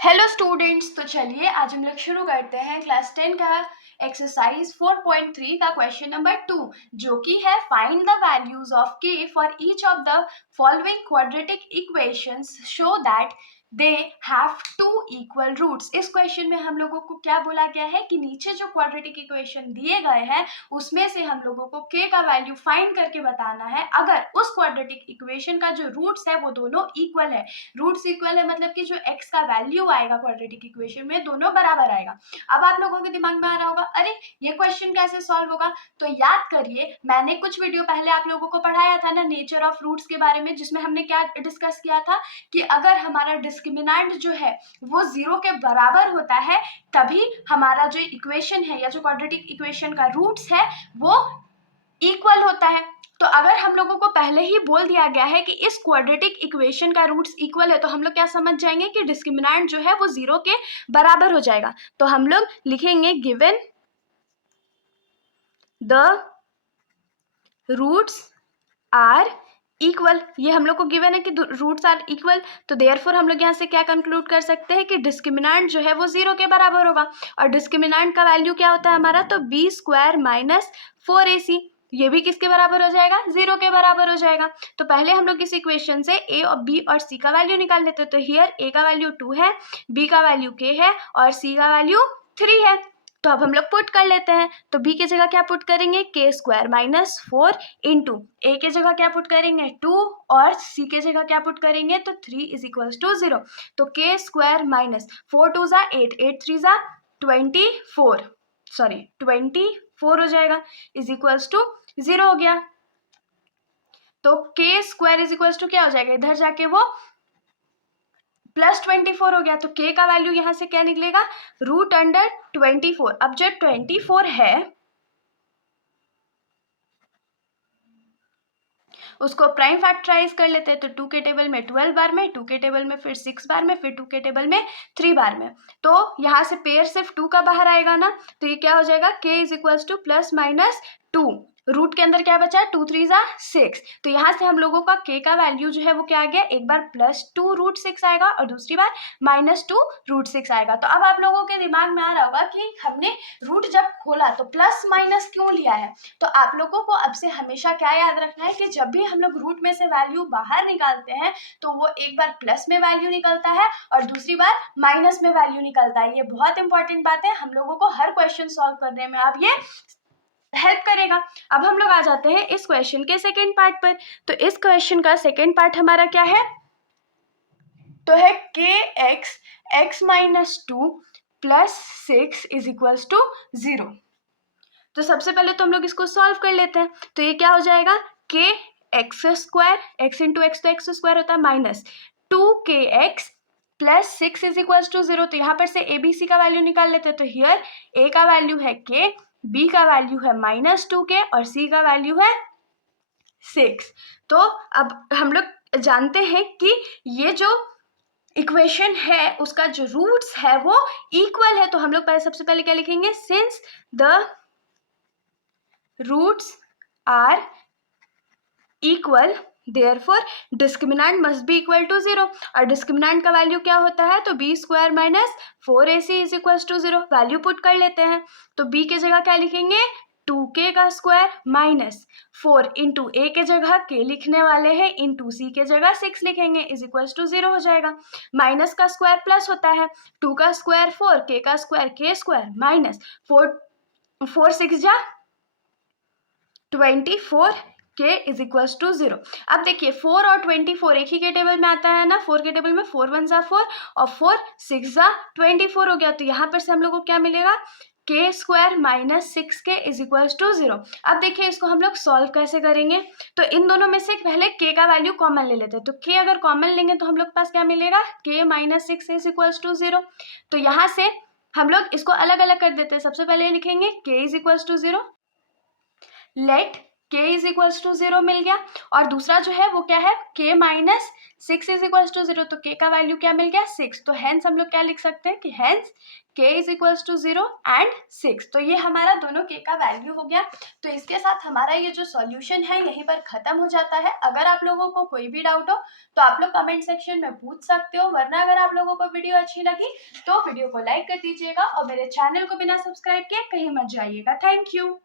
Hello students, तो चलिए आज हम लोग शुरू करते हैं क्लास 10 का एक्सरसाइज 4.3 का क्वेश्चन नंबर 2, जो कि है find the values of k for each of the following quadratic equations show that they have two equal roots. इस क्वेश्चन में हम लोगों को क्या बोला गया है कि नीचे जो क्वाड्रेटिक इक्वेशन दिए गए हैं उसमें से हम लोगों को के का वैल्यू फाइंड करके बताना है अगर उस क्वाड्रेटिक इक्वेशन का जो रूट्स है वो दोनों इक्वल है। रूट्स इक्वल है मतलब कि जो x का वैल्यू आएगा क्वाड्रेटिक इक्वेशन में दोनों बराबर आएगा। अब आप लोगों के दिमाग में आ रहा होगा, अरे ये क्वेश्चन कैसे सॉल्व होगा? तो याद करिए, मैंने कुछ वीडियो पहले आप लोगों को पढ़ाया था ना नेचर ऑफ रूट्स के बारे में, जिसमें हमने क्या डिस्कस किया था कि अगर हमारा डिस्क्रिमिनेंट जो है वो 0 के बराबर होता है तभी हमारा जो इक्वेशन है या जो क्वाड्रेटिक इक्वेशन का रूट्स है वो इक्वल होता है। तो अगर हम लोगों को पहले ही बोल दिया गया है कि इस क्वाड्रेटिक इक्वेशन का रूट्स इक्वल है तो हम लोग क्या समझ जाएंगे कि डिस्क्रिमिनेंट जो है वो 0 के बराबर हो जाएगा। तो हम लोग लिखेंगे given the roots are equal. ये हम लोग को गिवन है कि रूट्स आर इक्वल, तो देयरफॉर हम लोग यहाँ से क्या कंक्लूड कर सकते हैं कि डिस्क्रिमिनेंट जो है वो 0 के बराबर होगा। और डिस्क्रिमिनेंट का वैल्यू क्या होता है हमारा, तो बी स्क्वायर माइनस 4ac। ये भी किसके बराबर हो जाएगा, 0 के बराबर हो जाएगा। तो पहले हम लोग इस इक्वेशन से a और b और c का वैल्यू निकाल लेते हैं। तो हियर a का वैल्यू 2 है, b का वैल्यू k है और c का वैल्यू 3 है। तो अब हम लोग पुट कर लेते हैं। तो b की जगह क्या पुट करेंगे, के स्क्वायर माइनस 4 इंटू ए के जगह क्या पुट करेंगे 2 और c के जगह क्या पुट करेंगे तो 3 इज इक्वल्स टू 0। तो के स्क्वायर माइनस 4 2 ज़ा 8, 8 3 ज़ा 24, सॉरी 24 हो जाएगा, इज इक्वल्स टू 0 हो गया। तो के स्क्वायर इज इक्वल्स टू क्या हो जाएगा, इधर जाके वो प्लस 24 हो गया। तो k का वैल्यू यहां से क्या निकलेगा, रूट अंडर 24। अब जब 24 है उसको प्राइम फैक्टराइज कर लेते हैं। तो 2 के टेबल में 12 बार में, 2 के टेबल में फिर 6 बार में, फिर 2 के टेबल में 3 बार में। तो यहाँ से पेयर सिर्फ 2 का बाहर आएगा ना, तो ये क्या हो जाएगा k is equals to plus minus 2। Root के अंदर क्या बचा, 2 3 ज़ा 6। तो यहाँ से हम लोगों का k का वैल्यू जो है वो क्या आ गया, एक बार प्लस 2 रूट 6 आएगा और दूसरी बार माइनस 2 रूट 6 आएगा। तो अब आप लोगों के दिमाग में आ रहा होगा कि हमने रूट जब खोला तो प्लस माइनस क्यों लिया है। तो आप लोगों को अब से हमेशा क्या याद रखना है कि जब भी हम लोग रूट में से वैल्यू बाहर निकालते हैं तो वो एक बार प्लस में वैल्यू निकलता है और दूसरी बार माइनस में वैल्यू निकलता है। ये बहुत इंपॉर्टेंट बात है, हम लोगों को हर क्वेश्चन सॉल्व करने में अब ये हेल्प करेगा। अब हम लोग आ जाते हैं इस क्वेश्चन के सेकेंड पार्ट पर। तो इस क्वेश्चन का सेकेंड पार्ट हमारा क्या है, तो है k x x minus 2 plus 6 is equals to 0। तो सबसे पहले तो हम लोग इसको सॉल्व कर लेते हैं। तो ये क्या हो जाएगा, k x square, x into x तो एक्स स्क्वायर होता है, minus 2kx plus 6 is equals to 0। तो यहाँ पर से ए बी सी का वैल्यू निकाल लेते हैं। तो हियर ए का वैल्यू है के, बी का वैल्यू है माइनस 2k और सी का वैल्यू है 6। तो अब हम लोग जानते हैं कि ये जो इक्वेशन है उसका जो रूट्स है वो इक्वल है। तो हम लोग सबसे पहले क्या लिखेंगे, since the roots are equal therefore discriminant must be equal to 0। और डिस्क्रिमिनेंट का वैल्यू क्या होता है, तो b square minus 4ac is equal to 0। Value put कर लेते हैं। तो b के जगह क्या लिखेंगे, 2k का स्क्वायर माइनस 4 इंटू ए के जगह k लिखने वाले हैं, इंटू सी के जगह 6 लिखेंगे, इज इक्वल टू 0 हो जाएगा। माइनस का स्क्वायर प्लस होता है, 2 का स्क्वायर 4, k का स्क्वायर k स्क्वायर माइनस 4 6 जा 24 k इज इक्वल्स टू 0। अब देखिए 4 और 24 एक ही के टेबल में आता है ना, 4 के टेबल में 4 1 ज़ा 4 और 4 6 ज़ा 24 हो गया। तो यहाँ पर से हम लोग को क्या मिलेगा, k square minus 6k is equals to 0। अब देखिए इसको हम लोग सॉल्व कैसे करेंगे, तो इन दोनों में से पहले k का वैल्यू कॉमन ले लेते हैं। तो k अगर कॉमन लेंगे तो हम लोग के पास क्या मिलेगा, k minus 6 is equals to 0। तो यहाँ से हम लोग इसको अलग अलग कर देते हैं। सबसे पहले लिखेंगे k is equals to 0, let k is equals to 0 मिल गया। और दूसरा जो है वो क्या है, k minus 6 is equals to 0, तो k का वैल्यू क्या मिल गया 6। तो हेंस हम लोग क्या लिख सकते हैं कि hence k is equals to 0 and 6। तो ये हमारा दोनों k का वैल्यू हो गया। तो इसके साथ हमारा ये जो सॉल्यूशन है यहीं पर खत्म हो जाता है। अगर आप लोगों को कोई भी डाउट हो तो आप लोग कमेंट सेक्शन में पूछ सकते हो, वरना अगर आप लोगों को वीडियो अच्छी लगी तो वीडियो को लाइक कर दीजिएगा और मेरे चैनल को बिना सब्सक्राइब किए कहीं मत जाइएगा। Thank you.